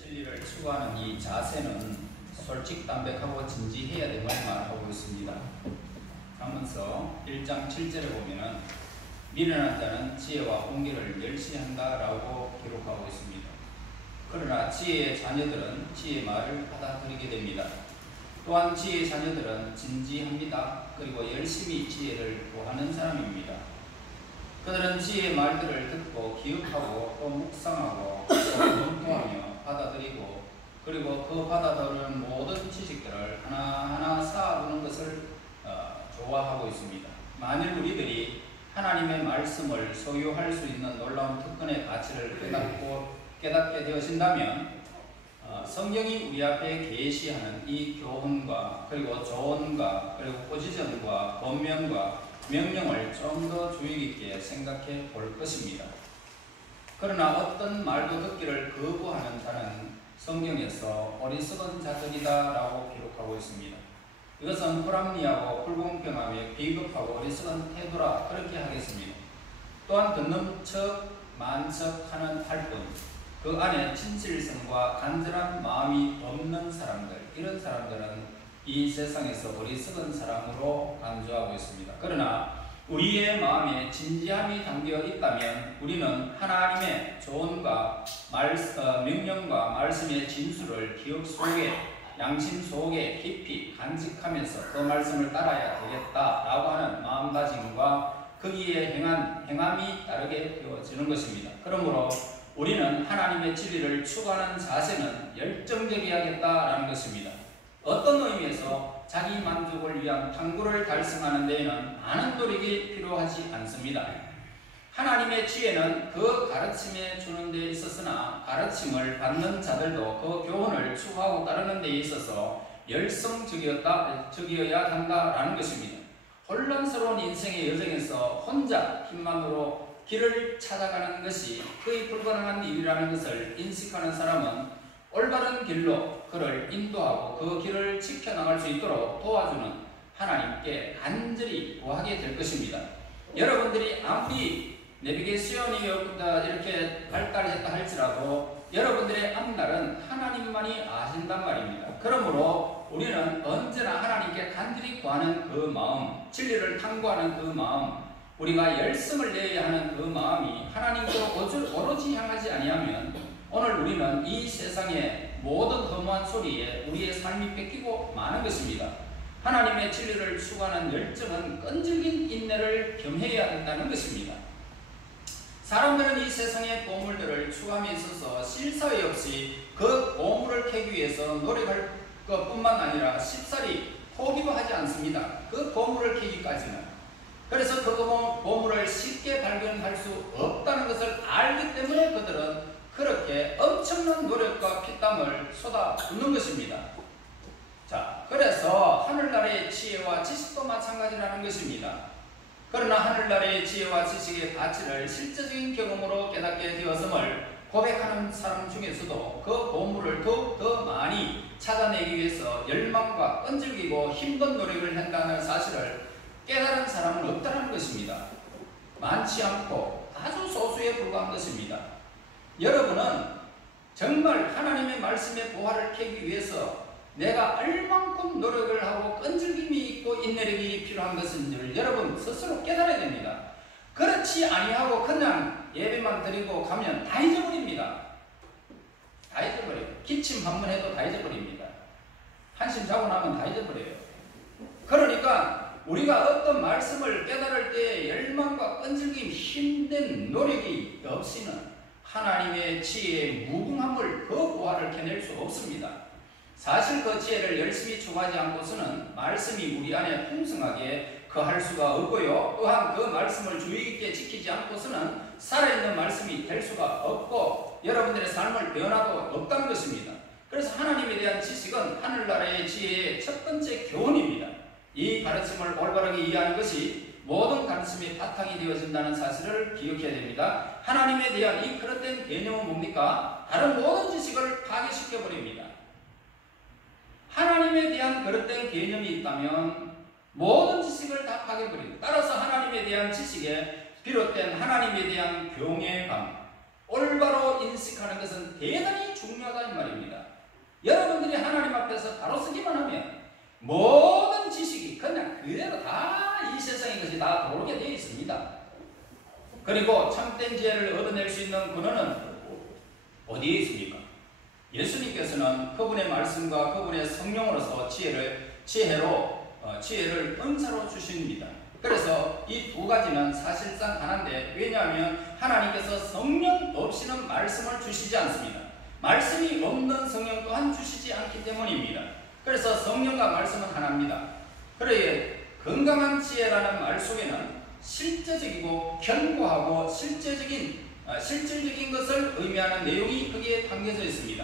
진리를 추구하는 이 자세는 솔직담백하고 진지해야 됨을 말하고 있습니다. 하면서 1장 7절에 보면은 미련한 자는 지혜와 공개를 멸시한다라고 기록하고 있습니다. 그러나 지혜의 자녀들은 지혜의 말을 받아들이게 됩니다. 또한 지혜의 자녀들은 진지합니다. 그리고 열심히 지혜를 구하는 사람입니다. 그들은 지혜의 말들을 듣고 기억하고 또 묵상하고 또 검토하며 받아들이고 그리고 그 받아들이는 모든 지식들을 하나하나 쌓아두는 것을 좋아하고 있습니다. 만일 우리들이 하나님의 말씀을 소유할 수 있는 놀라운 특권의 가치를 깨닫게 되어진다면 성경이 우리 앞에 계시하는 이 교훈과 그리고 조언과 그리고 포지션과 권면과 명령을 좀 더 주의 깊게 생각해 볼 것입니다. 그러나 어떤 말도 듣기를 거부하는 자는 성경에서 어리석은 자들이다 라고 기록하고 있습니다. 이것은 불합리하고 불공평하며 비겁하고 어리석은 태도라 그렇게 하겠습니다. 또한 듣는 척 만척하는 할뿐 그 안에 진실성과 간절한 마음이 없는 사람들, 이런 사람들은 이 세상에서 어리석은 사람으로 간주하고 있습니다. 그러나 우리의 마음에 진지함이 담겨 있다면 우리는 하나님의 조언과 명령과 말씀의 진수를 기억 속에 양심 속에 깊이 간직하면서 그 말씀을 따라야 되겠다라고 하는 마음가짐과 거기에 행함이 따르게 되어지는 것입니다. 그러므로 우리는 하나님의 진리를 추구하는 자세는 열정적이어야겠다라는 것입니다. 어떤 의미에서 자기 만족을 위한 탐구를 달성하는 데에는 많은 노력이 필요하지 않습니다. 하나님의 지혜는 그 가르침에 주는 데 있었으나 가르침을 받는 자들도 그 교훈을 추구하고 따르는 데 있어서 열성적이어야 한다라는 것입니다. 혼란스러운 인생의 여정에서 혼자 힘만으로 길을 찾아가는 것이 거의 불가능한 일이라는 것을 인식하는 사람은 올바른 길로 그를 인도하고 그 길을 지켜나갈 수 있도록 도와주는 하나님께 간절히 구하게 될 것입니다. 여러분들이 아무리 내비게이션이 이렇게 발달했다 할지라도 여러분들의 앞날은 하나님만이 아신단 말입니다. 그러므로 우리는 언제나 하나님께 간절히 구하는 그 마음, 진리를 탐구하는 그 마음, 우리가 열심을 내야 하는 그 마음이 하나님께로 오로지 향하지 아니하면 오늘 우리는 이 세상의 모든 험한 소리에 우리의 삶이 뺏기고 마는 것입니다. 하나님의 진리를 추구하는 열정은 끈질긴 인내를 겸해야 한다는 것입니다. 사람들은 이 세상의 보물들을 추구함에 있어서 실사회 없이 그 보물을 캐기 위해서 노력할 것뿐만 아니라 쉽사리 포기도 하지 않습니다. 그 보물을 캐기까지는. 그래서 그 보물을 쉽게 발견할 수 없다는 것을 알기 때문에 그들은 그렇게 엄청난 노력과 피땀을 쏟아붓는 것입니다. 자, 그래서 하늘나라의 지혜와 지식도 마찬가지라는 것입니다. 그러나 하늘나라의 지혜와 지식의 가치를 실제적인 경험으로 깨닫게 되었음을 고백하는 사람 중에서도 그 보물을 더욱 많이 찾아내기 위해서 열망과 끈질기고 힘든 노력을 한다는 사실을 깨달은 사람은 없다는 것입니다. 많지 않고 아주 소수에 불과한 것입니다. 여러분은 정말 하나님의 말씀의 보화를 캐기 위해서 내가 얼만큼 노력을 하고 끈질김이 있고 인내력이 필요한 것인지를 여러분 스스로 깨달아야 됩니다. 그렇지 아니하고 그냥 예배만 드리고 가면 다 잊어버립니다. 다 잊어버려요. 기침 한 번 해도 다 잊어버립니다. 한숨 자고 나면 다 잊어버려요. 그러니까 우리가 어떤 말씀을 깨달을 때 열망과 끈질김, 힘든 노력이 없이는 하나님의 지혜의 무궁함을 그 보화를 캐낼 수 없습니다. 사실 그 지혜를 열심히 추구하지 않고서는 말씀이 우리 안에 풍성하게 거할 수가 없고요. 또한 그 말씀을 주의 깊게 지키지 않고서는 살아있는 말씀이 될 수가 없고 여러분들의 삶을 변화도 없다는 것입니다. 그래서 하나님에 대한 지식은 하늘나라의 지혜의 첫 번째 교훈입니다. 이 가르침을 올바르게 이해하는 것이 모든 가르침의 바탕이 되어진다는 사실을 기억해야 됩니다. 하나님에 대한 이 그릇된 개념은 뭡니까? 다른 모든 지식을 파괴시켜버립니다. 하나님에 대한 그릇된 개념이 있다면 모든 지식을 다 파괴해버립니다. 따라서 하나님에 대한 지식에 비롯된 하나님에 대한 경외감, 올바로 인식하는 것은 대단히 중요하다 이 말입니다. 여러분들이 하나님 앞에서 바로 서기만 하면 모든 지식이 그냥 그대로 다 이 세상의 것이 다 들어오게 되어 있습니다. 그리고 참된 지혜를 얻어낼 수 있는 근원은 어디에 있습니까? 예수님께서는 그분의 말씀과 그분의 성령으로서 지혜를 은사로 주십니다. 그래서 이 두 가지는 사실상 하나인데, 왜냐하면 하나님께서 성령 없이는 말씀을 주시지 않습니다. 말씀이 없는 성령 또한 주시지 않기 때문입니다. 그래서 성령과 말씀은 하나입니다. 그래 건강한 지혜라는 말 속에는 실제적이고 견고하고 실질적인 것을 의미하는 내용이 거기에 담겨져 있습니다.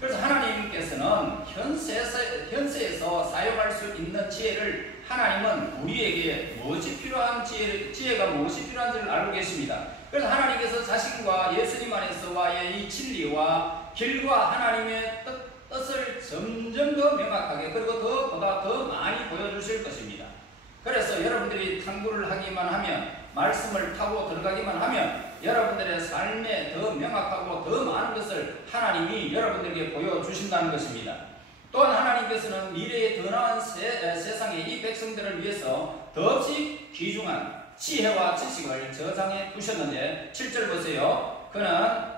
그래서 하나님께서는 현세에서 사용할 수 있는 지혜를, 하나님은 우리에게 무엇이 필요한 지혜가 무엇이 필요한지를 알고 계십니다. 그래서 하나님께서 자신과 예수님 안에서와의 이 진리와 길과 하나님의 뜻을 점점 더 명확하게, 그리고 그보다 더 많이 보여주실 것입니다. 그래서 여러분들이 탐구를 하기만 하면, 말씀을 타고 들어가기만 하면 여러분들의 삶에 더 명확하고 더 많은 것을 하나님이 여러분들에게 보여주신다는 것입니다. 또한 하나님께서는 미래의 더 나은 세상에 이 백성들을 위해서 더없이 귀중한 지혜와 지식을 저장해 두셨는데, 7절 보세요. 그는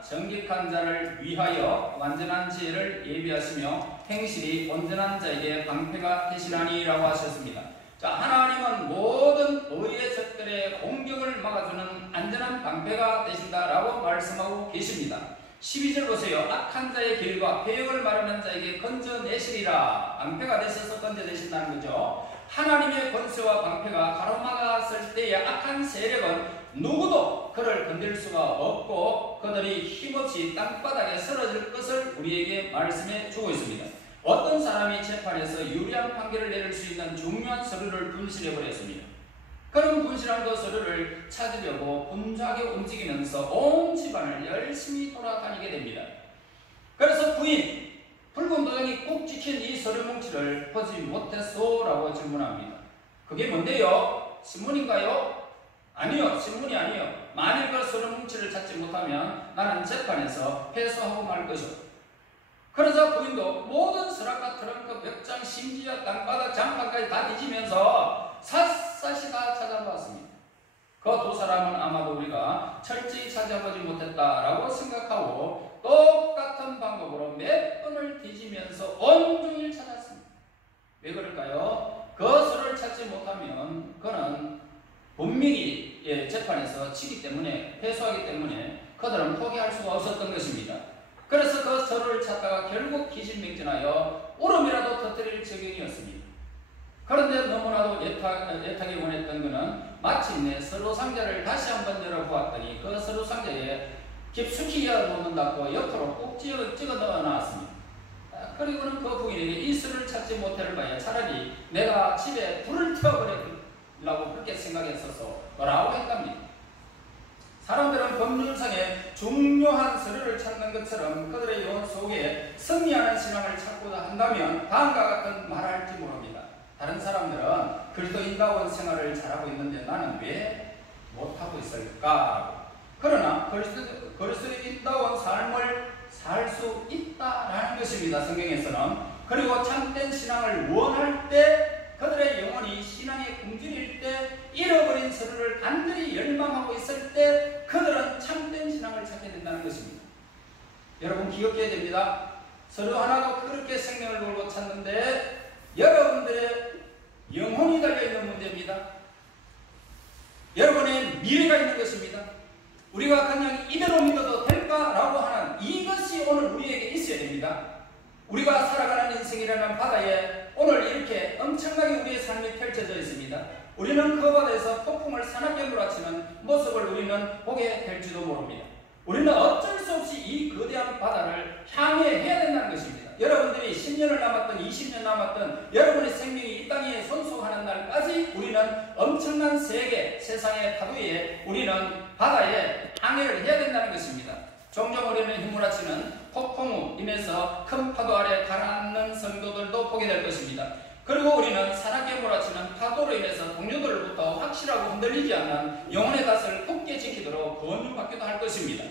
정직한 자를 위하여 완전한 지혜를 예비하시며 행실이 온전한 자에게 방패가 되시나니 라고 하셨습니다. 자, 하나님은 모든 의의 적들의 공격을 막아주는 안전한 방패가 되신다라고 말씀하고 계십니다. 12절 보세요. 악한 자의 길과 배역을 마련한 자에게 건져내시리라. 방패가 되셔서 건져내신다는 거죠. 하나님의 권세와 방패가 가로막았을 때의 악한 세력은 누구도 그를 건들 수가 없고 그들이 힘없이 땅바닥에 쓰러질 것을 우리에게 말씀해 주고 있습니다. 어떤 사람이 재판에서 유리한 판결을 내릴 수 있는 중요한 서류를 분실해 버렸습니다. 그런 분실한 그 서류를 찾으려고 분주하게 움직이면서 온 집안을 열심히 돌아다니게 됩니다. 그래서 부인, 붉은 도장이 꼭 찍힌 이 서류 뭉치를 보지 못했소? 라고 질문합니다. 그게 뭔데요? 신문인가요? 아니요, 신문이 아니요. 만일 그 서류 뭉치를 찾지 못하면 나는 재판에서 패소하고 말 것이오. 그러자 부인도 모든 서랍과 트렁크, 벽장, 심지어 땅바닥, 장판까지 다 뒤지면서 샅샅이 다 찾아보았습니다. 그 두 사람은 아마도 우리가 철저히 찾아보지 못했다라고 생각하고 똑같은 방법으로 몇 번을 뒤지면서 온종일 찾았습니다. 왜 그럴까요? 그 서류를 찾지 못하면 그는 분명히 재판에서 치기 때문에, 패소하기 때문에 그들은 포기할 수가 없었던 것입니다. 그래서 그 서류를 찾다가 결국 기진맥진하여 울음이라도 터뜨릴 지경이었습니다. 그런데 너무나도 애타게 원했던 그는 마침내 서류 상자를 다시 한번 열어보았더니 그 서류 상자에 깊숙이 열어놓는 닫고 옆으로 꼭 찍어 넣어놨습니다. 그리고는 그 부인에게 이 서류를 찾지 못할 바에 차라리 내가 집에 불을 태워버리려고 그렇게 생각했어서 라고 했답니다. 사람들은 법률상에 중요한 서류를 찾는 것처럼 그들의 영혼 속에 승리하는 신앙을 찾고자 한다면 다음과 같은 말할지 모릅니다. 다른 사람들은 그리스도인다운 생활을 잘하고 있는데 나는 왜 못하고 있을까? 그러나 그리스도인다운 삶을 살 수 있다라는 것입니다. 성경에서는. 그리고 참된 신앙을 원할 때, 그들의 영혼이 신앙에 굶주릴 때, 잃어버린 서류를 간절히 열망하고 있을 때 그들은 참된 신앙을 찾게 된다는 것입니다. 여러분 기억해야 됩니다. 서류 하나도 그렇게 생명을 걸고 찾는데 여러분들의 영혼이 달려있는 문제입니다. 여러분의 미래가 있는 것입니다. 우리가 그냥 이대로 믿어도 될까라고 하는 이것이 오늘 우리에게 있어야 됩니다. 우리가 살아가는 인생이라는 바다에 오늘 이렇게 엄청나게 우리의 삶이 펼쳐져 있습니다. 우리는 그 바다에서 폭풍을 사납게 몰아치는 모습을 우리는 보게 될지도 모릅니다. 우리는 어쩔 수 없이 이 거대한 바다를 향해야 된다는 것입니다. 여러분들이 10년을 남았던 20년 남았던 여러분의 생명이 이 땅에 손속하는 날까지 우리는 엄청난 세상의 파도에 우리는 바다에 항해를 해야 된다는 것입니다. 종종 우리는 휘몰아치는 폭풍우 인해서 큰 파도 아래 가라앉는 성도들도 보게 될 것입니다. 그리고 우리는 사납게 몰아치는 파도로 인해서 동료들로부터 확실하고 흔들리지 않는 영혼의 닷을 굳게 지키도록 권유받기도 할 것입니다.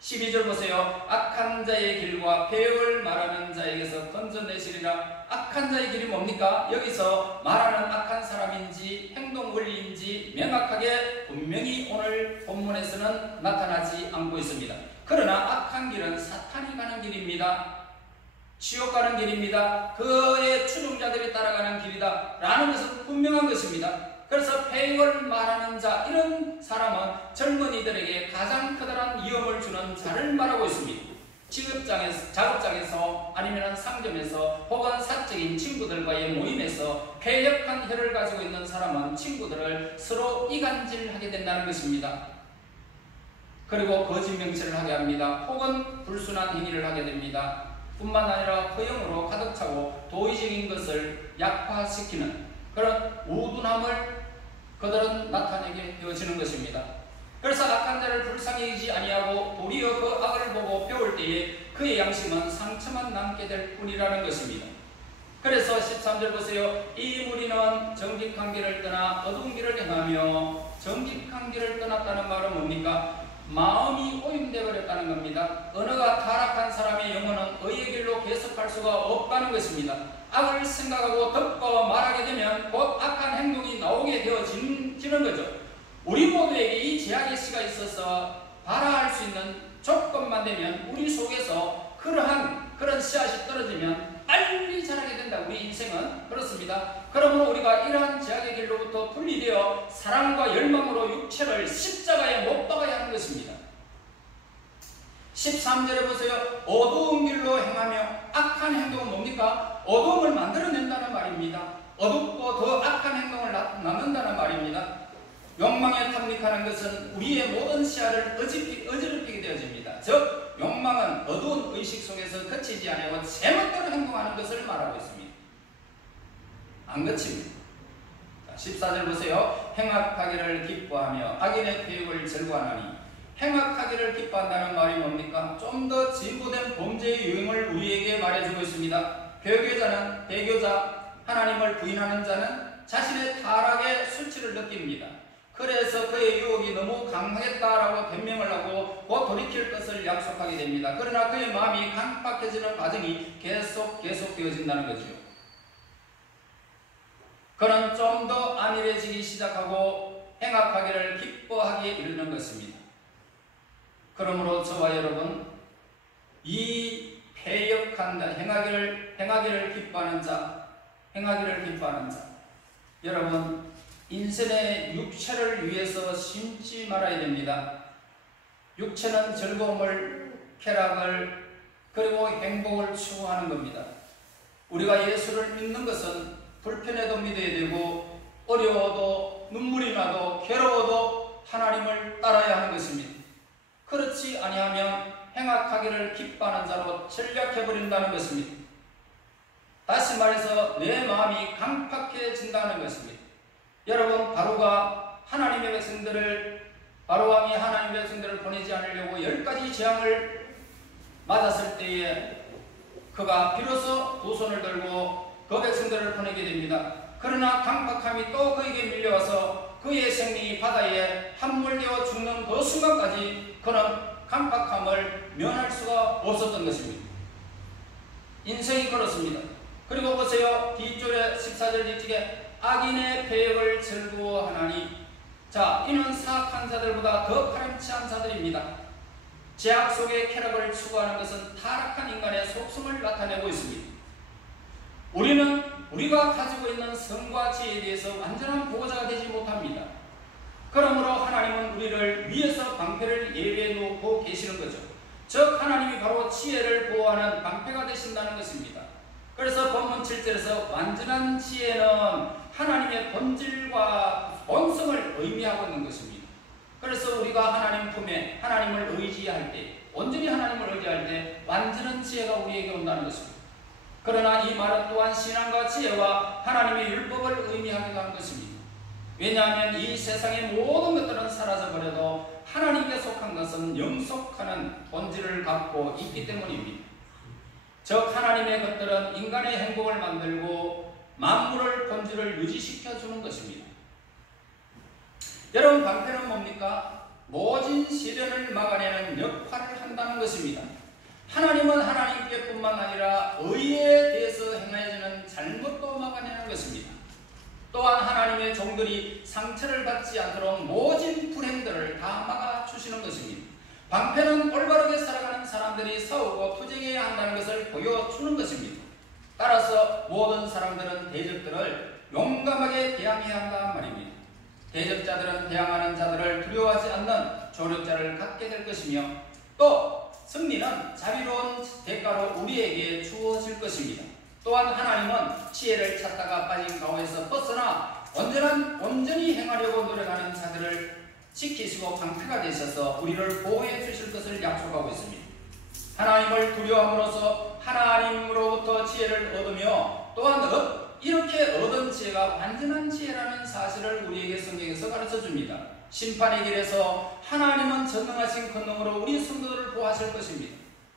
12절 보세요. 악한 악한 자의 길과 폐역을 말하는 자에게서 건져내시리라. 악한 자의 길이 뭡니까? 여기서 말하는 악한 사람인지 행동 원리인지 명확하게 분명히 오늘 본문에서는 나타나지 않고 있습니다. 그러나 악한 길은 사탄이 가는 길입니다. 지옥 가는 길입니다. 그의 추종자들이 따라가는 길이다 라는 것은 분명한 것입니다. 그래서 폐역을 말하는 자, 이런 사람은 젊은이들에게 가장 커다란 위험을 주는 자를 말하고 있습니다. 직업장에서, 작업장에서, 아니면 상점에서, 혹은 사적인 친구들과의 모임에서 폐역한 혀를 가지고 있는 사람은 친구들을 서로 이간질하게 된다는 것입니다. 그리고 거짓 명찰을 하게 합니다. 혹은 불순한 행위를 하게 됩니다. 뿐만 아니라 허영으로 가득 차고 도의적인 것을 약화시키는 그런 우둔함을 그들은 나타내게 되어지는 것입니다. 그래서 악한 자를 불쌍히 여기지 아니하고 도리어 그 악을 보고 배울 때에 그의 양심은 상처만 남게 될 뿐이라는 것입니다. 그래서 13절 보세요. 이 무리는 정직한 길을 떠나 어두운 길을 행하며, 정직한 길을 떠났다는 말은 뭡니까? 마음이 오염되어 버렸다는 겁니다. 언어가 타락한 사람의 영혼은 의의 길로 계속할 수가 없다는 것입니다. 악을 생각하고 듣고 말하게 되면 곧 악한 행동이 나오게 되어지는 거죠. 우리 모두에게 이 제약의 시가 있어서 발화할 수 있는 조건만 되면 우리 속에서 그런 씨앗이 떨어지면 빨리 자라게 된다. 우리 인생은 그렇습니다. 그러므로 우리가 이러한 제약의 길로부터 분리되어 사랑과 열망으로 육체를 십자가에 못 박아야 하는 것입니다. 13절에 보세요. 어두운 길로 행하며, 악한 행동은 뭡니까? 어두움을 만들어낸다는 말입니다. 어둡고 더 악한 행동을 낳는다는 말입니다. 욕망에 탐닉하는 것은 우리의 모든 시야를 어지럽히게 되어집니다. 즉 욕망은 어두운 의식 속에서 그치지 않고 제멋대로 행동하는 것을 말하고 있습니다. 안 그칩니다. 14절 보세요. 행악하기를 기뻐하며 악인의 폐역을 즐거워하나니. 행악하기를 기뻐한다는 말이 뭡니까? 좀 더 진보된 범죄의 유형을 우리에게 말해주고 있습니다. 배교자는, 배교자, 하나님을 부인하는 자는 자신의 타락의 수치를 느낍니다. 그래서 그의 유혹이 너무 강하겠다라고 변명을 하고 곧 돌이킬 것을 약속하게 됩니다. 그러나 그의 마음이 강박해지는 과정이 계속 되어진다는 거죠. 그는 좀 더 안일해지기 시작하고 행악하기를 기뻐하기에 이르는 것입니다. 그러므로 저와 여러분, 이 폐역한 자, 행하기를 기뻐하는 자, 여러분, 인생의 육체를 위해서 심지 말아야 됩니다. 육체는 즐거움을, 쾌락을, 그리고 행복을 추구하는 겁니다. 우리가 예수를 믿는 것은 불편해도 믿어야 되고, 어려워도, 눈물이 나도, 괴로워도 하나님을 따라야 하는 것입니다. 그렇지 아니하면 행악하기를 기뻐하는 자로 전락해버린다는 것입니다. 다시 말해서 내 마음이 강팍해진다는 것입니다. 여러분, 바로가 하나님의 백성들을, 바로왕이 하나님의 백성들을 보내지 않으려고 10가지 재앙을 맞았을 때에 그가 비로소 두 손을 들고 그 백성들을 보내게 됩니다. 그러나 강팍함이 또 그에게 밀려와서 그의 생명이 바다에 함몰되어 죽는 그 순간까지 그는 강팍함을 면할 수가 없었던 것입니다. 인생이 그렇습니다. 그리고 보세요. 뒤줄에 14절 뒤쪽에 악인의 폐역을 즐거워하나니. 자, 이는 사악한 자들보다 더 파렴치한 자들입니다. 제약 속의 쾌락을 추구하는 것은 타락한 인간의 속성을 나타내고 있습니다. 우리가 가지고 있는 성과 지혜에 대해서 완전한 보호자가 되지 못합니다. 그러므로 하나님은 우리를 위에서 방패를 예비해 놓고 계시는 거죠. 즉 하나님이 바로 지혜를 보호하는 방패가 되신다는 것입니다. 그래서 본문 7절에서 완전한 지혜는 하나님의 본질과 본성을 의미하고 있는 것입니다. 그래서 우리가 하나님 품에 하나님을 의지할 때, 온전히 하나님을 의지할 때 완전한 지혜가 우리에게 온다는 것입니다. 그러나 이 말은 또한 신앙과 지혜와 하나님의 율법을 의미하기도 하는 것입니다. 왜냐하면 이 세상의 모든 것들은 사라져버려도 하나님께 속한 것은 영속하는 본질을 갖고 있기 때문입니다. 즉 하나님의 것들은 인간의 행복을 만들고 만물의 본질을 유지시켜주는 것입니다. 여러분, 방패는 뭡니까? 모진 시련을 막아내는 역할을 한다는 것입니다. 하나님은 하나님께뿐만 아니라 의에 대해서 행하여지는 잘못도 막아내는 것입니다. 또한 하나님의 종들이 상처를 받지 않도록 모진 불행들을 다 막아주시는 것입니다. 방패는 올바르게 살아가는 사람들이 싸우고 투쟁해야 한다는 것을 보여주는 것입니다. 따라서 모든 사람들은 대적들을 용감하게 대항해야 한다는 말입니다. 대적자들은 대항하는 자들을 두려워하지 않는 조력자를 갖게 될 것이며 또 승리는 자비로운 대가로 우리에게 주어질 것입니다. 또한 하나님은 지혜를 찾다가 빠진 가오에서 벗어나 온전히 행하려고 노력하는 자들을 지키시고 방패가 되셔서 우리를 보호해 주실 것을 약속하고 있습니다. 하나님을 두려움으로써 하나님으로부터 지혜를 얻으며 또한 이렇게 얻은 지혜가 완전한 지혜라는 사실을 우리에게 성경에서 가르쳐줍니다. 심판의 길에서 하나님은 전능하신 권능으로 우리 성도들을 보호하실 것입니다.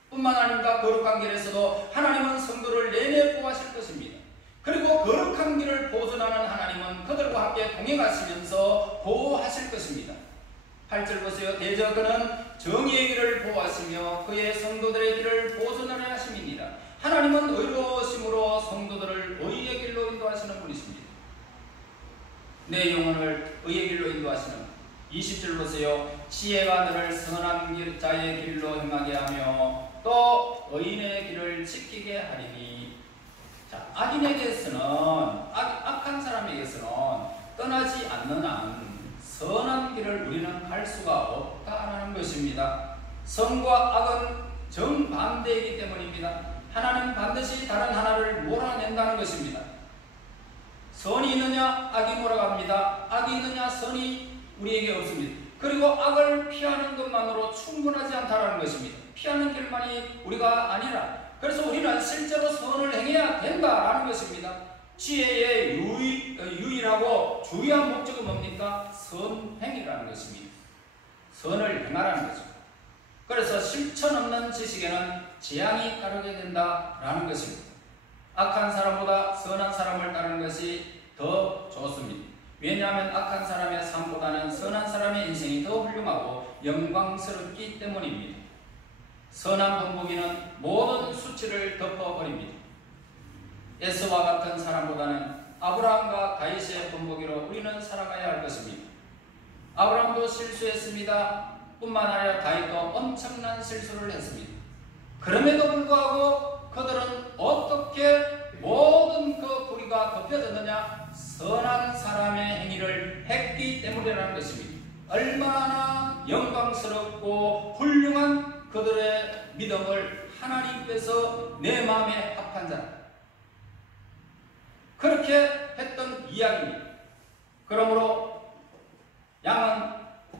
뿐만 아니라 거룩한 길에서도 하나님은 성도를 내내 보호하실 것입니다. 그리고 거룩한 길을 보존하는 하나님은 그들과 함께 동행하시면서 보호하실 것입니다. 8절 보세요. 대저 그는 정의의 길을 보호하시며 그의 성도들의 길을 보존하려 하심이니라. 하나님은 의로우심으로 성도들을 의의 길로 인도하시는 분이십니다. 내 영혼을 의의 길로 인도하시는 분. 20절 보세요. 지혜가 너를 선한 자의 길로 행하게 하며 또 의인의 길을 지키게 하리니. 자, 악인에게서는 악한 사람에게서는 떠나지 않는 한 선한 길을 우리는 갈 수가 없다라는 것입니다. 선과 악은 정반대이기 때문입니다. 하나는 반드시 다른 하나를 몰아낸다는 것입니다. 선이 있느냐 악이 몰아갑니다. 악이 있느냐 선이 우리에게 없습니다. 그리고 악을 피하는 것만으로 충분하지 않다는 것입니다. 피하는 길만이 우리가 아니라 그래서 우리는 실제로 선을 행해야 된다라는 것입니다. 지혜의 유일하고 주요한 목적은 뭡니까? 선행이라는 것입니다. 선을 행하라는 거죠. 그래서 실천 없는 지식에는 재앙이 따르게 된다라는 것입니다. 악한 사람보다 선한 사람을 따르는 것이 더 좋습니다. 왜냐하면 악한 사람의 삶보다는 선한 사람의 인생이 더 훌륭하고 영광스럽기 때문입니다. 선한 본보기는 모든 수치를 덮어버립니다. 에서와 같은 사람보다는 아브라함과 다윗의 본보기로 우리는 살아가야 할 것입니다. 아브라함도 실수했습니다. 뿐만 아니라 다윗도 엄청난 실수를 했습니다. 그럼에도 불구하고 그들은 어떻게 모든 그 불의가 덮여졌느냐? 선한 사람의 행위를 했기 때문이라는 것입니다. 얼마나 영광스럽고 훌륭한 그들의 믿음을 하나님께서 내 마음에 합한 자 그렇게 했던 이야기입니다. 그러므로 양은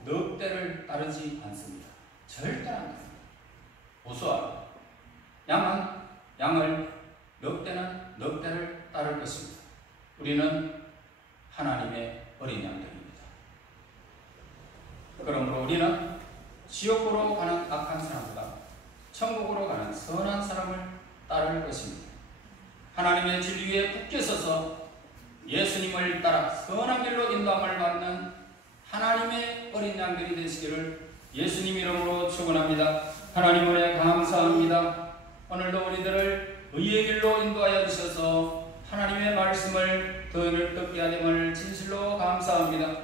넉대를 따르지 않습니다. 절대 안 됩니다. 보수하라. 양은 양을, 넉대는 넉대를 따를 것입니다. 우리는 하나님의 어린 양들입니다. 그러므로 우리는 지옥으로 가는 악한 사람보다 천국으로 가는 선한 사람을 따를 것입니다. 하나님의 진리에 굳게 서서 예수님을 따라 선한 길로 인도함을 받는 하나님의 어린 양들이 되시기를 예수님 이름으로 축원합니다. 하나님 은혜 감사합니다. 오늘도 우리들을 의의 길로 인도하여 주셔서 하나님의 말씀을 더 듣게 하됨을 진실로 감사합니다.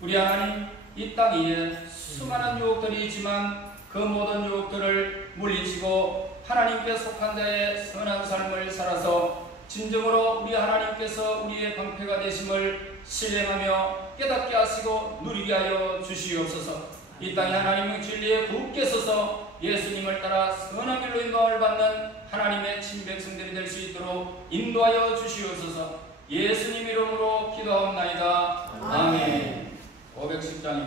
우리 하나님, 이 땅 위에 수많은 유혹들이 있지만 그 모든 유혹들을 물리치고 하나님께 속한 자의 선한 삶을 살아서 진정으로 우리 하나님께서 우리의 방패가 되심을 신뢰하며 깨닫게 하시고 누리게 하여 주시옵소서. 이 땅에 하나님의 진리에 굳게 서서 예수님을 따라 선한 길로 인도함을 받는 하나님의 친백성들이 될 수 있도록 인도하여 주시옵소서. 예수님 이름으로 기도하옵나이다. 아멘. 510장입니다.